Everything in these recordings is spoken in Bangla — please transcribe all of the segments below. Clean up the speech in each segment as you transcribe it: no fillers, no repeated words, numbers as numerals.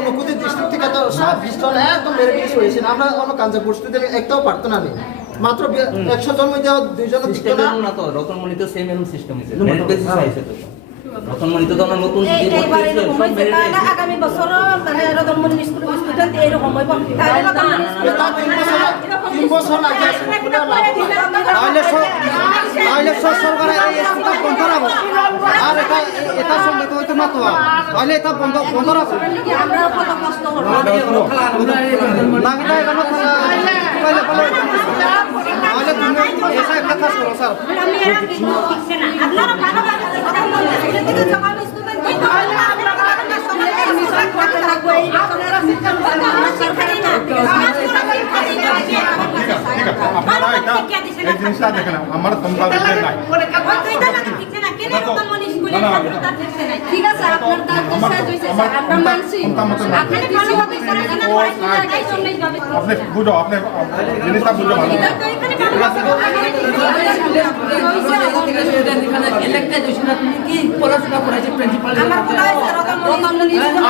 অনুভূতি ডিস্ট্রিক্ট থেকে তো সব বিশজন একদম মেরে পিস হয়েছে আমরা কোনো কাঞ্জা প্রস্তুতি একটাও পারতো না মাত্র 100 জন মধ্যে 2 জন টিকতো না তো রতনমণি তো সেম এরকম সিস্টেম হইছে মেরিট বেসিস আইছে তো রতনমণি তো আমরা নতুন আগামী বছর মানে রতনমণি স্কুল স্টুডেন্ট এরকম হইব তাহলে রতনমণি স্কুল 3 বছর লাগে তাহলে সরকারে এই স্কুলটা বন্ধ রাখবো আর এটা সঙ্গে তো হইতো না তো তাহলে এটা বন্ধ রাখবো আমরা কত কষ্ট করব না এটা এখনো তাহলে তুমি এসে একটা কাজ করো স্যার আমি এর কিছু শিখছে না আপনারা ভালো রতনমণি স্কুল থেকে সকাল স্টুডেন্ট কিন্তু আমরা আপনারা সবাই মিশন করতে লাগবে এই আপনারা সিস্টেম আমরা শিখাই না আপনারা এটা এই জিনিসটা দেখেন আমার সম্পাদ নাই ঠিক আছে আপনার দায়িত্ব শেষ হইছে আমরা মানছি আপনি কিছু অফিসার এখানে আপনি বুঝো আপনি জিনিসটা বুঝো ভালো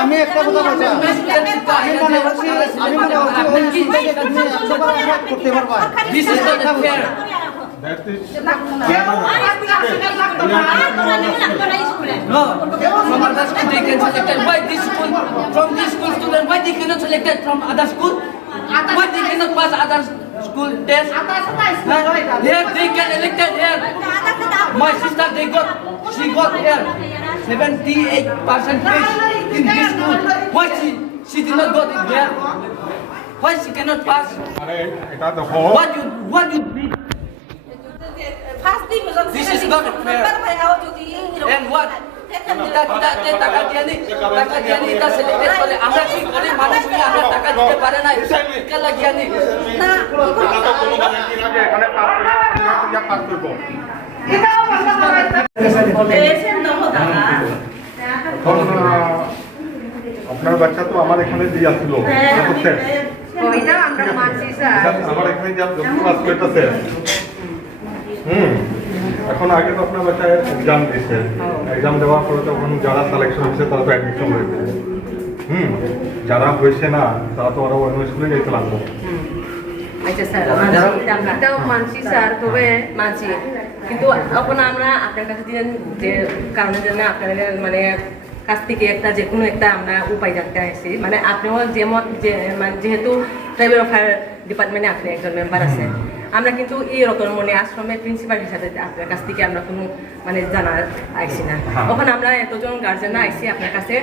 আমি একটা কথা বলছি আমি মনে করছি করতে পারবা No, from other school they can selected. Why this school? From this school student, why they cannot selected from other school? Why they cannot pass other school test? Here they can elected here. My sister she got here 78% in this school. Why she did not got it there? Why she cannot pass? এটা দেখো What you did? First division. This is not fair. And what? টাকা দিয়ে নি এটা সিলেক্টেড করে আমরা কি করে মানুষ কি আমরা টাকা দিতে পারে না কে লাগিয়া নি না এটা তো কোনো গ্যারান্টি না যে এখানে পাস করব আপনার বাচ্চা তো আমার এখানে দিয়ে আসছিল ওইটা আমরা মানছি স্যার আমার এখানে যা ক্লাস করতেছে এখন আগে তো আপনার বাচ্চা এক্সাম দিয়েছে এক্সাম দেওয়ার পরে তখন যারা সিলেকশন হয়েছে তারা তো অ্যাডমিশন হয়েছে যারা হয়েছে না তারা তো ওরা অন্য স্কুলে যেতে লাগবে আচ্ছা স্যার এটাও মানছি স্যার তবে মানছি কিন্তু এখন আমরা আপনার কাছে দিলেন যে কারণের জন্য আপনাদের মানে কাছ থেকে একটা যে কোনো একটা আমরা উপায় জানতে আসছি মানে আপনিও যেমন মানে যেহেতু ট্রাইবাল অ্যাফেয়ার ডিপার্টমেন্টে আপনি একজন মেম্বার আছেন আমরা কিন্তু এই রতনমণি আশ্রমের প্রিন্সিপাল হিসাবে আপনার কাছ থেকে আমরা কোনো মানে জানা আইসি না ওখানে আমরা এতজন গার্জেন আইসি আপনার কাছে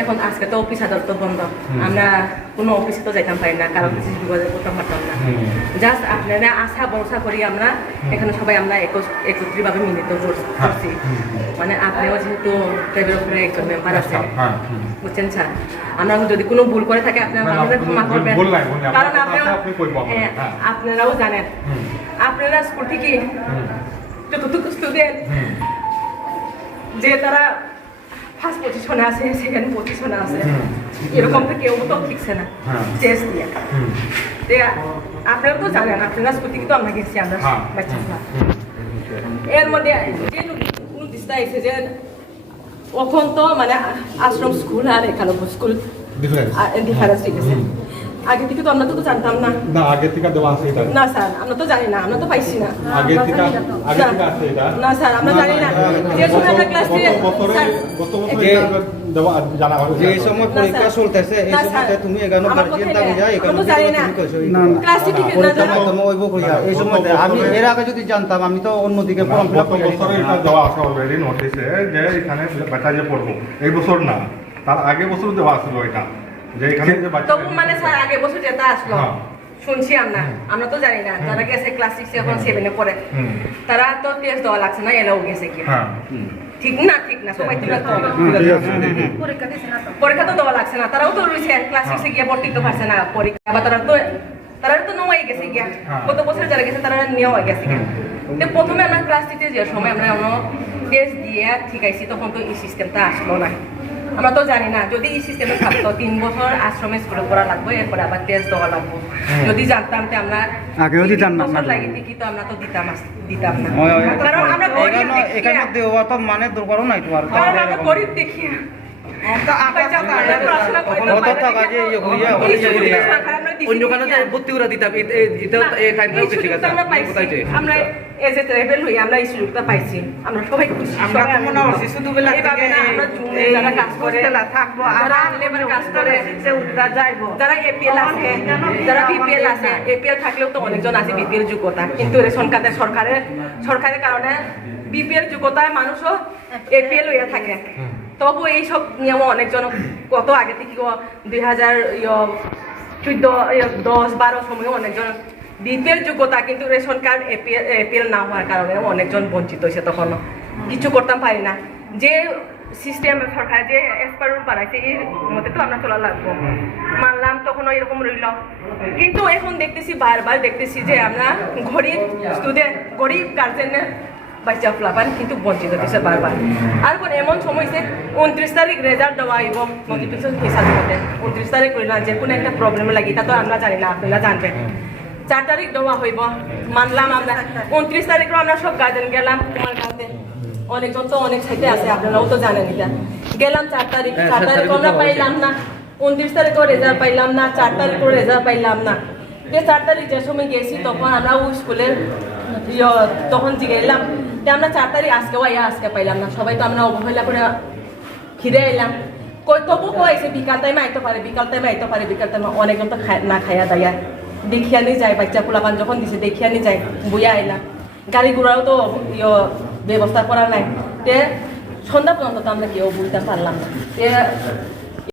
এখন আজকে তো অফিস আদালত তো বন্ধ আমরা কোনো অফিসে তো যাইতাম পারি না কারো কিছু যোগাযোগ করতে পারতাম না জাস্ট আপনারা আশা ভরসা করি আমরা এখানে সবাই আমরা একত্রিতভাবে মিলিত করছি মানে আপনিও যেহেতু ট্রাইবাল অ্যাফেয়ারের একজন মেম্বার আছেন বুঝছেন স্যার আমরা যদি কোনো ভুল করে থাকে আপনারা আমাদের ক্ষমা করবেন কারণ আপনারাও জানেন আপনারা স্কুল থেকে যতটুকু স্টুডেন্ট যে তারা ফার্স্ট পজিশনে আছে সেকেন্ড পজিশনে আছে এরকম তো কেউ তো ঠিকছে না টেস্ট দিয়ে আপনারা তো জানেন আপনারা স্কুল থেকে তো আমরা গেছি আমরা বাচ্চারা এর মধ্যে যে নোটিশটা এসে যে এখন তো মানে আশ্রম স্কুল আর এখানে স্কুল ডিফারেন্স ঠিক আছে আগে থেকে তো আমরা তো জানতাম না না আগে থেকে দেওয়া আছে এটা না স্যার আমরা তো জানি না আমরা তো পাইছি না আগে থেকে আছে এটা না স্যার আমরা জানি না যে সময় আমরা ক্লাস 3 গত বছর এটা দেওয়া জানা হবে যে সময় পরীক্ষা চলতেছে এই সময়তে তুমি এখানে গার্জিয়ানটা বুঝা এখানে তো জানি না ক্লাস থেকে না জানো তুমি ওইব কইয়া এই সময়তে আমি এর আগে যদি জানতাম আমি তো অন্যদিকে ফর্ম ফিল আপ গত বছর এটা দেওয়া আছে অলরেডি নোটিশে যে এখানে বাচ্চা যে পড়বো এই বছর না তার আগে বছর দেওয়া ছিল এটা যে এখানে যে বাচ্চা তবু মানে স্যার আগে বছর যেটা আসলো শুনছি আমরা তো জানি না যারা গেছে ক্লাস 6 এখন 7 এ পড়ে তারা তো টেস্ট দেওয়া লাগছে না এলাও গেছে কি ঠিক না সবাই ঠিক আছে পরীক্ষা তো দেওয়া লাগছে না তারাও তো রয়েছে ক্লাস 6 এ গিয়ে পড়তে তো পারছে না পরীক্ষা বা তারা তো নেওয়াই গেছে গিয়া গত বছর যারা গেছে তারা নেওয়া গেছে গিয়া তো প্রথমে আমরা ক্লাস 3 যে সময় আমরা টেস্ট দিয়ে ঠিক আইছি তখন তো এই সিস্টেমটা আসলো না আমরা তো জানি না যদি এই সিস্টেমে থাকতো 3 বছর আশ্রমে স্কুলে পড়া লাগবে এরপরে আবার টেস্ট দেওয়া লাগবে যদি জানতাম যে আমরা আগেও দিতাম না। লাগে ঠিকই তো আমরা তো দিতাম না কারণ আমরা গরিব এখানে মধ্যে ওয়া তো মানে দুর্বল নাই তোমার কারণ আমরা গরিব দেখি তো কত টাকা যে ইয়ে হইয়া অন্য কারণে ভর্তি করে দিতাম এটা এই টাইমটাও ঠিক আছে আমরা এজ এ ট্রাইবেল হই আমরা এই সুযোগটা পাইছি আমরা সবাই খুশি আমরা মনে হচ্ছে শুধু বেলা থেকে আমরা জুনে যারা কাজ করে থাকবো যারা লেবার কাজ করে সে উদ্ধার যাইবো যারা এপিএল আছে যারা বিপিএল আছে এপিএল থাকলেও তো অনেকজন আছে বিপিএল যোগ্যতা কিন্তু রেশন কার্ডের সরকারের কারণে বিপিএল যোগ্যতায় মানুষও এপিএল হয়ে থাকে তবু এই সব নিয়ম অনেকজন কত আগে থেকে 2014-10-12 সময় অনেকজন বিপিএল যোগ্যতা কিন্তু রেশন কার্ড এপিএল না হওয়ার কারণে অনেকজন বঞ্চিত হয়েছে তখন কিছু করতাম পারি না যে সিস্টেম সরকার যে এক্সপায়ার বানাইছে এর মধ্যে তো আমরা চলা লাগবো মানলাম তখন এরকম রইল কিন্তু এখন দেখতেছি বারবার দেখতেছি যে আমরা গরিব স্টুডেন্ট গরিব গার্জেনের বাচ্চা ফলাফান কিন্তু বঞ্চিত হচ্ছে বারবার আর এমন সময় যে 29 তারিখ রেজাল্ট দেওয়া আইব নোটিফিকেশন হিসাবে মধ্যে 29 তারিখ করিলাম যে কোনো একটা প্রবলেম লাগি তা তো আমরা জানি না আপনারা জানবেন 4 তারিখ দেওয়া হইব মানলাম আমরা 29 তারিখও আমরা সব গার্জেন গেলাম তোমার কাছে অনেকজন তো অনেক সাইডে আছে আপনারাও তো জানেন এটা গেলাম 4 তারিখ আমরা পাইলাম না 29 তারিখও রেজাল্ট পাইলাম না 4 তারিখও রেজাল্ট পাইলাম না যে 4 তারিখ যে সময় গেছি তখন আমরা ওই স্কুলের তখন জিজ্ঞাসলাম যে আমরা 4 তারিখ আজকে পাইলাম না সবাই তো আমরা অবহেলা করে ফিরে এলাম তবু কয়েছে বিকাল টাইমে আইতে পারে বিকাল টাইমে অনেকজন তো না খাইয়া দাইয়া দেখিয়া নিয়ে যায় বাচ্চা পোলাপান যখন দিছে দেখিয়া নিয়ে যায় বইয়া আইলাম গাড়ি ঘোড়াও তো ব্যবস্থা করা নাই তে সন্ধ্যা পর্যন্ত তো আমরা কেউ বুঝতে পারলাম না